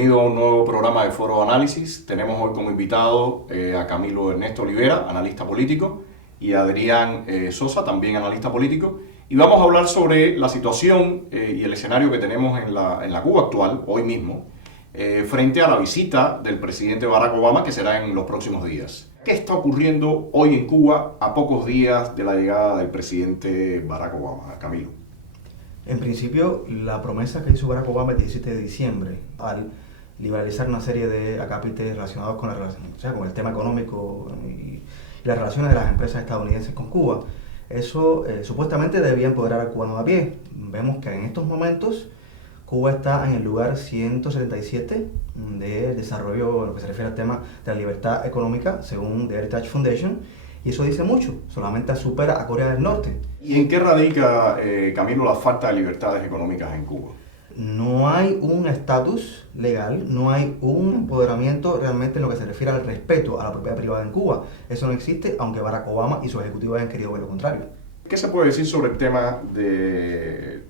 Bienvenido a un nuevo programa de Foro de Análisis. Tenemos hoy como invitado a Camilo Ernesto Olivera, analista político, y a Adrián Sosa, también analista político. Y vamos a hablar sobre la situación y el escenario que tenemos en la Cuba actual, hoy mismo, frente a la visita del presidente Barack Obama, que será en los próximos días. ¿Qué está ocurriendo hoy en Cuba a pocos días de la llegada del presidente Barack Obama? Camilo. En principio, la promesa que hizo Barack Obama el 17 de diciembre al liberalizar una serie de acápites relacionados con con el tema económico y las relaciones de las empresas estadounidenses con Cuba, eso supuestamente debía empoderar al cubano de a pie. Vemos que en estos momentos Cuba está en el lugar 177 de desarrollo, en lo que se refiere al tema de la libertad económica, según The Heritage Foundation, y eso dice mucho, solamente supera a Corea del Norte. ¿Y en qué radica, Camilo, la falta de libertades económicas en Cuba? No hay un estatus legal, no hay un empoderamiento realmente en lo que se refiere al respeto a la propiedad privada en Cuba. Eso no existe, aunque Barack Obama y su ejecutivo hayan querido ver lo contrario. ¿Qué se puede decir sobre el tema de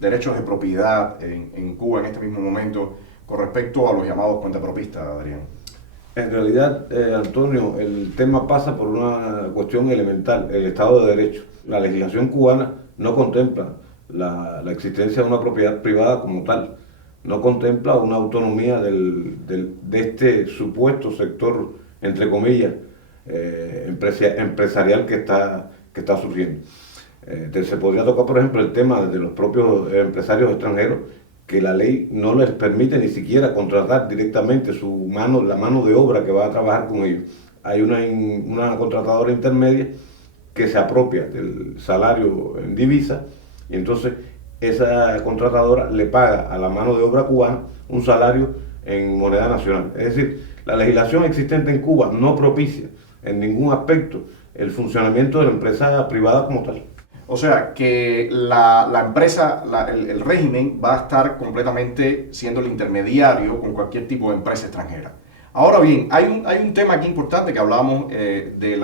derechos de propiedad en Cuba en este mismo momento con respecto a los llamados cuentapropistas, Adrián? En realidad, Antonio, el tema pasa por una cuestión elemental, el Estado de Derecho. La legislación cubana no contempla la existencia de una propiedad privada como tal, no contempla una autonomía de este supuesto sector, entre comillas, empresarial que está surgiendo. Se podría tocar, por ejemplo, el tema de los propios empresarios extranjeros, que la ley no les permite ni siquiera contratar directamente la mano de obra que va a trabajar con ellos. Hay una contratadora intermedia que se apropia del salario en divisa, y entonces esa contratadora le paga a la mano de obra cubana un salario en moneda nacional. Es decir, la legislación existente en Cuba no propicia en ningún aspecto el funcionamiento de la empresa privada como tal. O sea, que la empresa, el régimen va a estar completamente siendo el intermediario con cualquier tipo de empresa extranjera. Ahora bien, hay un tema aquí importante que hablábamos de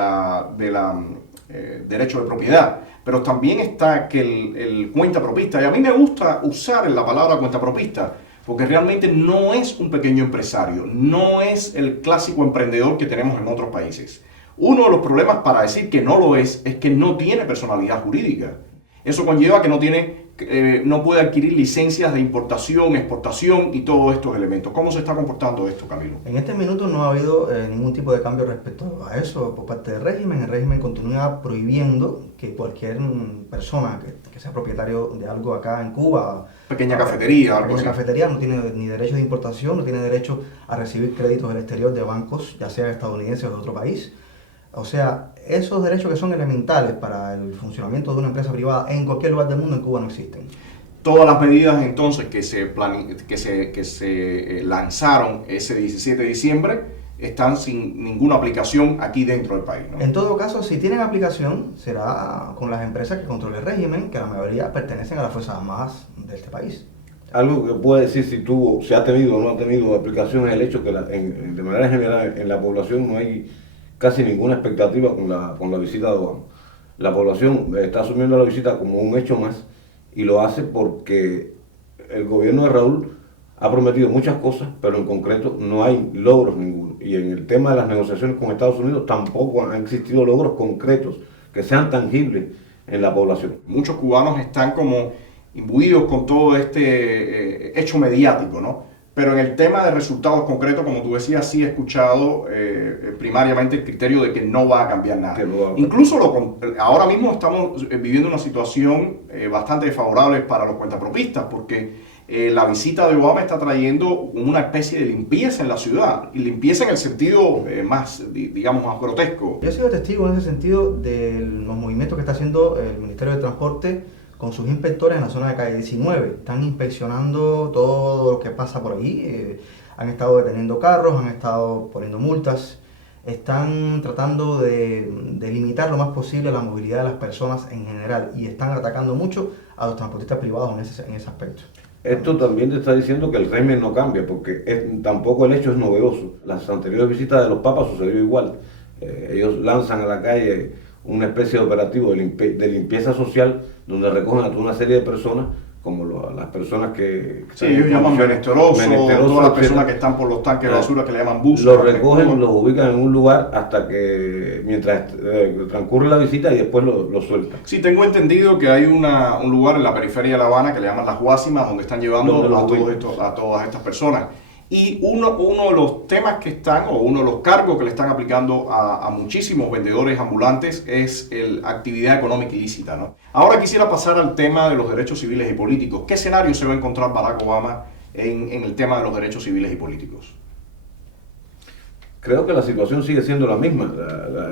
derecho de propiedad, pero también está que el cuentapropista, y a mí me gusta usar la palabra cuentapropista, porque realmente no es un pequeño empresario, no es el clásico emprendedor que tenemos en otros países. Uno de los problemas para decir que no lo es que no tiene personalidad jurídica. Eso conlleva que no puede adquirir licencias de importación, exportación y todos estos elementos. ¿Cómo se está comportando esto, Camilo? En este minuto no ha habido ningún tipo de cambio respecto a eso por parte del régimen. El régimen continúa prohibiendo que cualquier persona que sea propietario de algo acá en Cuba, pequeña cafetería, algo así. Cafetería, no tiene ni derecho de importación, no tiene derecho a recibir créditos del exterior de bancos, ya sea estadounidenses o de otro país. O sea, esos derechos que son elementales para el funcionamiento de una empresa privada en cualquier lugar del mundo en Cuba no existen. Todas las medidas entonces que se lanzaron ese 17 de diciembre están sin ninguna aplicación aquí dentro del país, ¿no? En todo caso, si tienen aplicación, será con las empresas que controle el régimen, que la mayoría pertenecen a las Fuerzas Armadas de este país. Algo que puede decir si ha tenido o no ha tenido aplicación es el hecho que de manera general en la población no hay casi ninguna expectativa con la visita de Obama. La población está asumiendo la visita como un hecho más y lo hace porque el gobierno de Raúl ha prometido muchas cosas, pero en concreto no hay logros ninguno. Y en el tema de las negociaciones con Estados Unidos tampoco han existido logros concretos que sean tangibles en la población. Muchos cubanos están como imbuidos con todo este hecho mediático, ¿no? Pero en el tema de resultados concretos, como tú decías, sí he escuchado primariamente el criterio de que no va a cambiar nada. Incluso ahora mismo estamos viviendo una situación bastante desfavorable para los cuentapropistas, porque la visita de Obama está trayendo una especie de limpieza en la ciudad, y limpieza en el sentido más grotesco. Yo he sido testigo en ese sentido de los movimientos que está haciendo el Ministerio de Transporte con sus inspectores en la zona de calle 19. Están inspeccionando todo lo que pasa por ahí, han estado deteniendo carros, han estado poniendo multas, están tratando de limitar lo más posible la movilidad de las personas en general, y están atacando mucho a los transportistas privados en ese aspecto. Esto también te está diciendo que el régimen no cambia, porque tampoco el hecho es novedoso. Las anteriores visitas de los papas sucedió igual. Ellos lanzan a la calle una especie de operativo de limpieza social donde recogen a toda una serie de personas como las personas que Sí, ellos llaman menesterosos, todas las personas que están por los tanques de basura que le llaman buses. Los recogen, los ubican en un lugar hasta que, mientras transcurre la visita y después los sueltan. Sí, tengo entendido que hay un lugar en la periferia de La Habana que le llaman Las Guásimas, donde están llevando a todas estas personas. Y uno de los temas que están, o uno de los cargos que le están aplicando a muchísimos vendedores ambulantes es la actividad económica ilícita, ¿no? Ahora quisiera pasar al tema de los derechos civiles y políticos. ¿Qué escenario se va a encontrar Barack Obama en el tema de los derechos civiles y políticos? Creo que la situación sigue siendo la misma.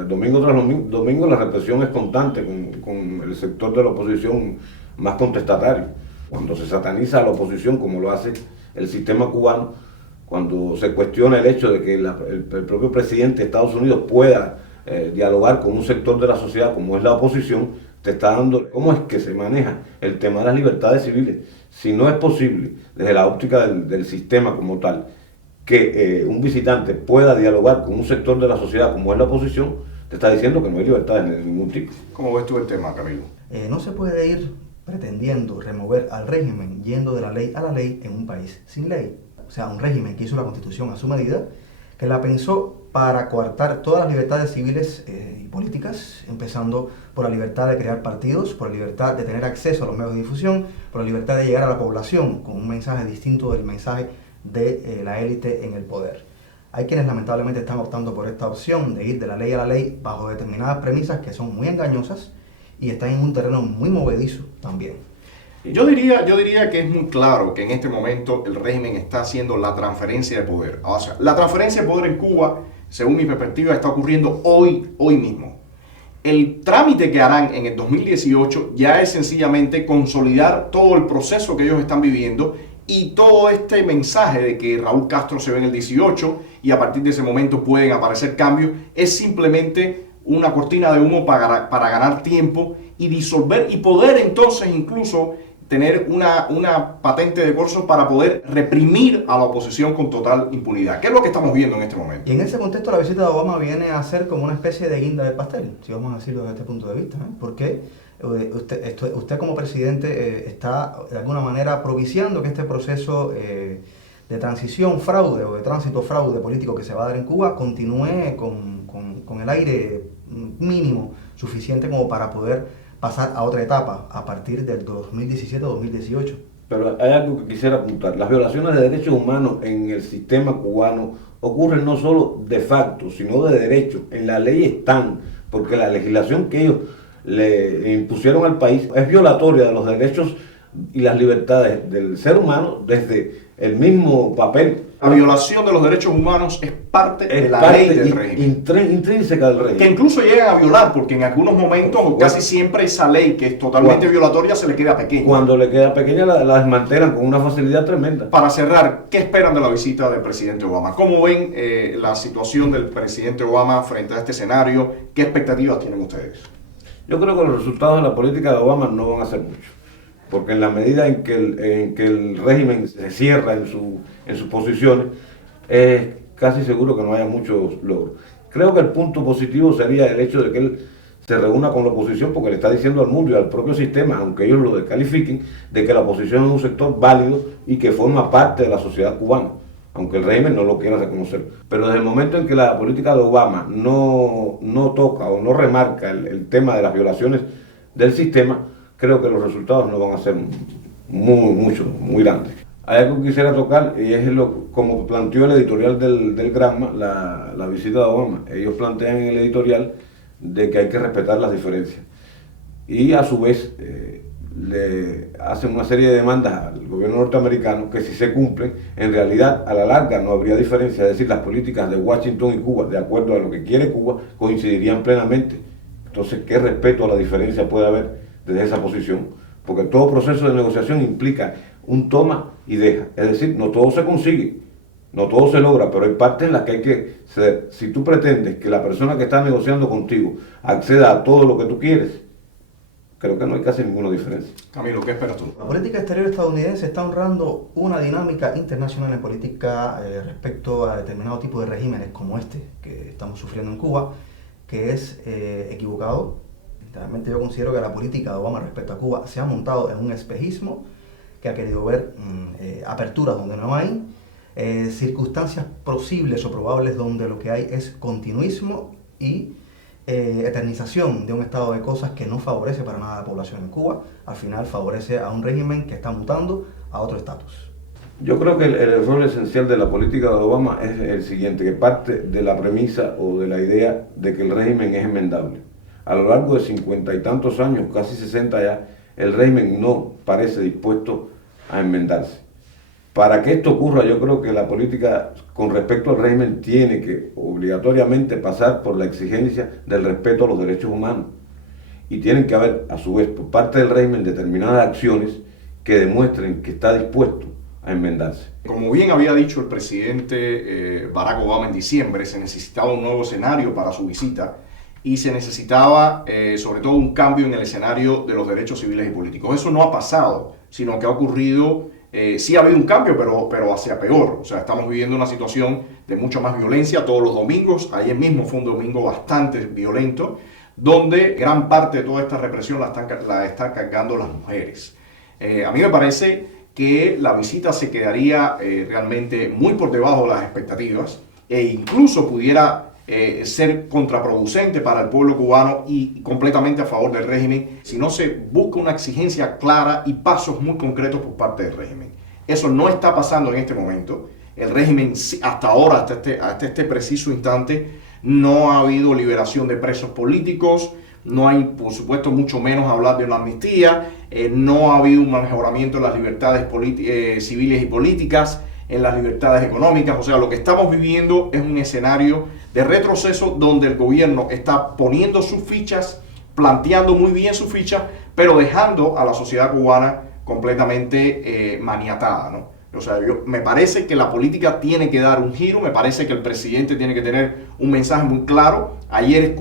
Domingo tras domingo la represión es constante con el sector de la oposición más contestatario. Cuando se sataniza a la oposición, como lo hace el sistema cubano, cuando se cuestiona el hecho de que el propio presidente de Estados Unidos pueda dialogar con un sector de la sociedad como es la oposición, te está dando cómo es que se maneja el tema de las libertades civiles. Si no es posible, desde la óptica del sistema como tal, que un visitante pueda dialogar con un sector de la sociedad como es la oposición, te está diciendo que no hay libertades de ningún tipo. ¿Cómo ves tú el tema, Camilo? No se puede ir pretendiendo remover al régimen yendo de la ley a la ley en un país sin ley. O sea, un régimen que hizo la Constitución a su medida, que la pensó para coartar todas las libertades civiles y políticas, empezando por la libertad de crear partidos, por la libertad de tener acceso a los medios de difusión, por la libertad de llegar a la población con un mensaje distinto del mensaje de la élite en el poder. Hay quienes lamentablemente están optando por esta opción de ir de la ley a la ley bajo determinadas premisas que son muy engañosas y están en un terreno muy movedizo también. Yo diría que es muy claro que en este momento el régimen está haciendo la transferencia de poder. O sea, la transferencia de poder en Cuba, según mi perspectiva, está ocurriendo hoy mismo. El trámite que harán en el 2018 ya es sencillamente consolidar todo el proceso que ellos están viviendo y todo este mensaje de que Raúl Castro se ve en el 18 y a partir de ese momento pueden aparecer cambios, es simplemente una cortina de humo para ganar tiempo y disolver y poder entonces incluso tener una patente de corso para poder reprimir a la oposición con total impunidad. ¿Qué es lo que estamos viendo en este momento? Y en ese contexto la visita de Obama viene a ser como una especie de guinda del pastel, si vamos a decirlo desde este punto de vista, ¿eh? Porque usted como presidente está de alguna manera propiciando que este proceso de transición fraude o de tránsito fraude político que se va a dar en Cuba continúe con el aire mínimo suficiente como para poder pasar a otra etapa a partir del 2017-2018. Pero hay algo que quisiera apuntar. Las violaciones de derechos humanos en el sistema cubano ocurren no solo de facto, sino de derecho. En la ley están, porque la legislación que ellos le impusieron al país es violatoria de los derechos y las libertades del ser humano desde el mismo papel. La violación de los derechos humanos es parte de la ley del régimen. Intrínseca del régimen. Que incluso llegan a violar, porque en algunos momentos, o casi siempre, esa ley que es totalmente violatoria se le queda pequeña. Cuando le queda pequeña la desmantelan con una facilidad tremenda. Para cerrar, ¿qué esperan de la visita del presidente Obama? ¿Cómo ven la situación del presidente Obama frente a este escenario? ¿Qué expectativas tienen ustedes? Yo creo que los resultados de la política de Obama no van a ser muchos. Porque en la medida en que el régimen se cierra en sus posiciones, es casi seguro que no haya muchos logros. Creo que el punto positivo sería el hecho de que él se reúna con la oposición, porque le está diciendo al mundo y al propio sistema, aunque ellos lo descalifiquen, de que la oposición es un sector válido y que forma parte de la sociedad cubana, aunque el régimen no lo quiera reconocer. Pero desde el momento en que la política de Obama no toca o no remarca el tema de las violaciones del sistema, creo que los resultados no van a ser muy grandes. Hay algo que quisiera tocar y es como planteó el editorial del Granma, la visita de Obama. Ellos plantean en el editorial de que hay que respetar las diferencias. Y a su vez le hacen una serie de demandas al gobierno norteamericano que si se cumplen, en realidad a la larga no habría diferencia. Es decir, las políticas de Washington y Cuba, de acuerdo a lo que quiere Cuba, coincidirían plenamente. Entonces, ¿qué respeto a la diferencia puede haber desde esa posición? Porque todo proceso de negociación implica un toma y deja. Es decir, no todo se consigue, no todo se logra, pero hay partes en las que hay que ceder. Si tú pretendes que la persona que está negociando contigo acceda a todo lo que tú quieres, creo que no hay que hacer ninguna diferencia. Camilo, ¿qué esperas tú? La política exterior estadounidense está honrando una dinámica internacional en política respecto a determinado tipo de regímenes como este que estamos sufriendo en Cuba, que es equivocado. Realmente yo considero que la política de Obama respecto a Cuba se ha montado en un espejismo que ha querido ver aperturas donde no hay, circunstancias posibles o probables donde lo que hay es continuismo y eternización de un estado de cosas que no favorece para nada a la población en Cuba, al final favorece a un régimen que está mutando a otro estatus. Yo creo que el error esencial de la política de Obama es el siguiente, que parte de la premisa o de la idea de que el régimen es enmendable. A lo largo de 50 y tantos años, casi 60 ya, el régimen no parece dispuesto a enmendarse. Para que esto ocurra, yo creo que la política con respecto al régimen tiene que obligatoriamente pasar por la exigencia del respeto a los derechos humanos. Y tienen que haber, a su vez, por parte del régimen, determinadas acciones que demuestren que está dispuesto a enmendarse. Como bien había dicho el presidente Barack Obama en diciembre, se necesitaba un nuevo escenario para su visita y se necesitaba sobre todo un cambio en el escenario de los derechos civiles y políticos. Eso no ha pasado, sino que ha ocurrido, sí ha habido un cambio, pero hacia peor. O sea, estamos viviendo una situación de mucha más violencia todos los domingos. Ayer mismo fue un domingo bastante violento, donde gran parte de toda esta represión la están cargando las mujeres. A mí me parece que la visita se quedaría realmente muy por debajo de las expectativas e incluso pudiera ser contraproducente para el pueblo cubano y completamente a favor del régimen si no se busca una exigencia clara y pasos muy concretos por parte del régimen. Eso no está pasando en este momento. El régimen hasta ahora, hasta este preciso instante, no ha habido liberación de presos políticos, no hay, por supuesto, mucho menos hablar de una amnistía, no ha habido un mejoramiento en las libertades civiles y políticas, en las libertades económicas. O sea, lo que estamos viviendo es un escenario de retroceso donde el gobierno está poniendo sus fichas, planteando muy bien sus fichas, pero dejando a la sociedad cubana completamente maniatada, ¿no? O sea, me parece que la política tiene que dar un giro, me parece que el presidente tiene que tener un mensaje muy claro. Ayer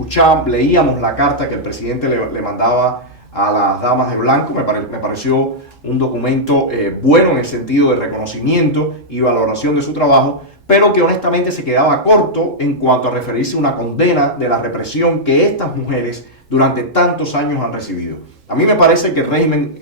leíamos la carta que el presidente le mandaba a las damas de blanco, me pareció un documento bueno en el sentido de reconocimiento y valoración de su trabajo, pero que honestamente se quedaba corto en cuanto a referirse a una condena de la represión que estas mujeres durante tantos años han recibido. A mí me parece que el régimen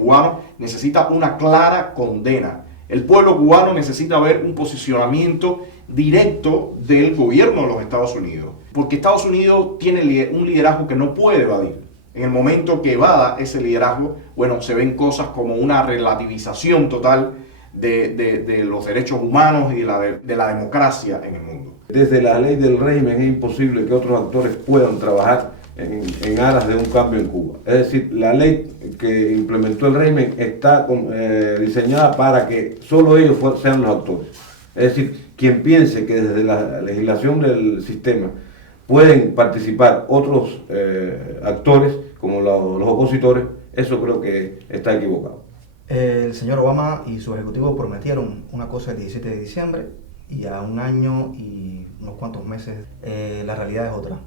cubano necesita una clara condena. El pueblo cubano necesita ver un posicionamiento directo del gobierno de los Estados Unidos, porque Estados Unidos tiene un liderazgo que no puede evadir. En el momento que evada ese liderazgo, bueno, se ven cosas como una relativización total de los derechos humanos y de la democracia en el mundo. Desde la ley del régimen es imposible que otros actores puedan trabajar en aras de un cambio en Cuba. Es decir, la ley que implementó el régimen está diseñada para que solo ellos sean los actores. Es decir, quien piense que desde la legislación del sistema pueden participar otros actores, como los opositores, eso creo que está equivocado. El señor Obama y su ejecutivo prometieron una cosa el 17 de diciembre y a un año y unos cuantos meses la realidad es otra.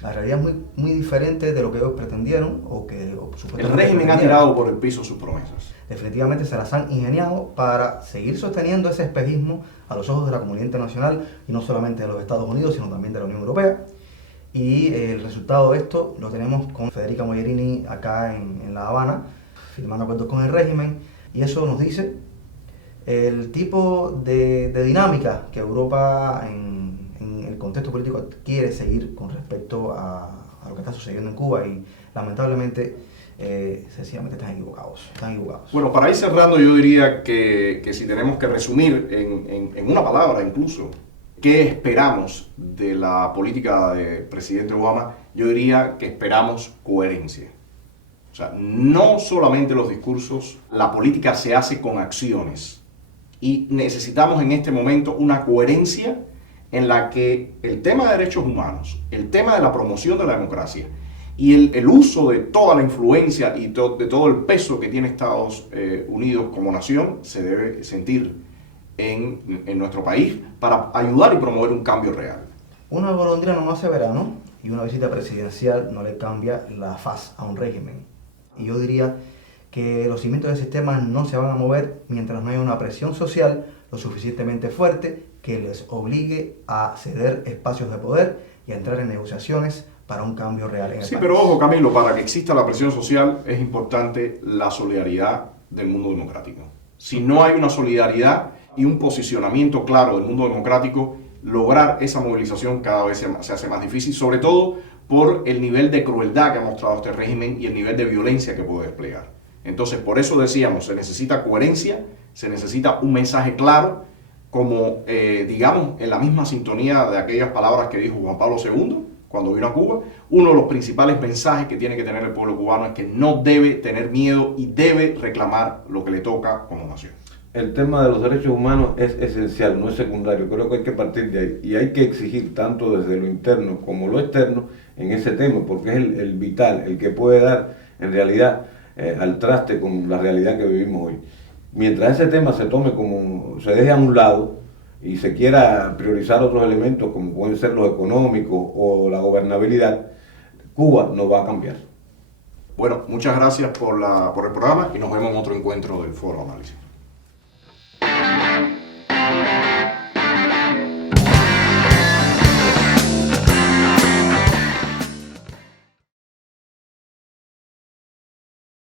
La realidad es muy diferente de lo que ellos pretendieron o supuestamente el régimen ha tirado por el piso sus promesas. Definitivamente se las han ingeniado para seguir sosteniendo ese espejismo a los ojos de la comunidad internacional y no solamente de los Estados Unidos, sino también de la Unión Europea. Y el resultado de esto lo tenemos con Federica Mogherini acá en La Habana, firmando acuerdos con el régimen, y eso nos dice el tipo de dinámica que Europa en el contexto político quiere seguir con respecto a lo que está sucediendo en Cuba y lamentablemente sencillamente están equivocados. Bueno, para ir cerrando yo diría que si tenemos que resumir en una palabra incluso, ¿qué esperamos de la política del presidente Obama? Yo diría que esperamos coherencia. O sea, no solamente los discursos, la política se hace con acciones. Y necesitamos en este momento una coherencia en la que el tema de derechos humanos, el tema de la promoción de la democracia y el uso de toda la influencia y de todo el peso que tiene Estados Unidos como nación se debe sentir en nuestro país para ayudar y promover un cambio real. Una golondrina no hace verano y una visita presidencial no le cambia la faz a un régimen. Y yo diría que los cimientos del sistema no se van a mover mientras no haya una presión social lo suficientemente fuerte que les obligue a ceder espacios de poder y a entrar en negociaciones para un cambio real en el país. Sí, pero ojo Camilo, para que exista la presión social es importante la solidaridad del mundo democrático. Si no hay una solidaridad y un posicionamiento claro del mundo democrático, lograr esa movilización cada vez se hace más difícil, sobre todo por el nivel de crueldad que ha mostrado este régimen y el nivel de violencia que puede desplegar. Entonces, por eso decíamos, se necesita coherencia, se necesita un mensaje claro, como, digamos, en la misma sintonía de aquellas palabras que dijo Juan Pablo II cuando vino a Cuba. Uno de los principales mensajes que tiene que tener el pueblo cubano es que no debe tener miedo y debe reclamar lo que le toca como nación. El tema de los derechos humanos es esencial, no es secundario. Creo que hay que partir de ahí y hay que exigir tanto desde lo interno como lo externo en ese tema, porque es el vital, el que puede dar en realidad al traste con la realidad que vivimos hoy. Mientras ese tema se tome como, se deje a un lado y se quiera priorizar otros elementos como pueden ser los económicos o la gobernabilidad, Cuba no va a cambiar. Bueno, muchas gracias por el programa y nos vemos en otro encuentro del Foro Análisis.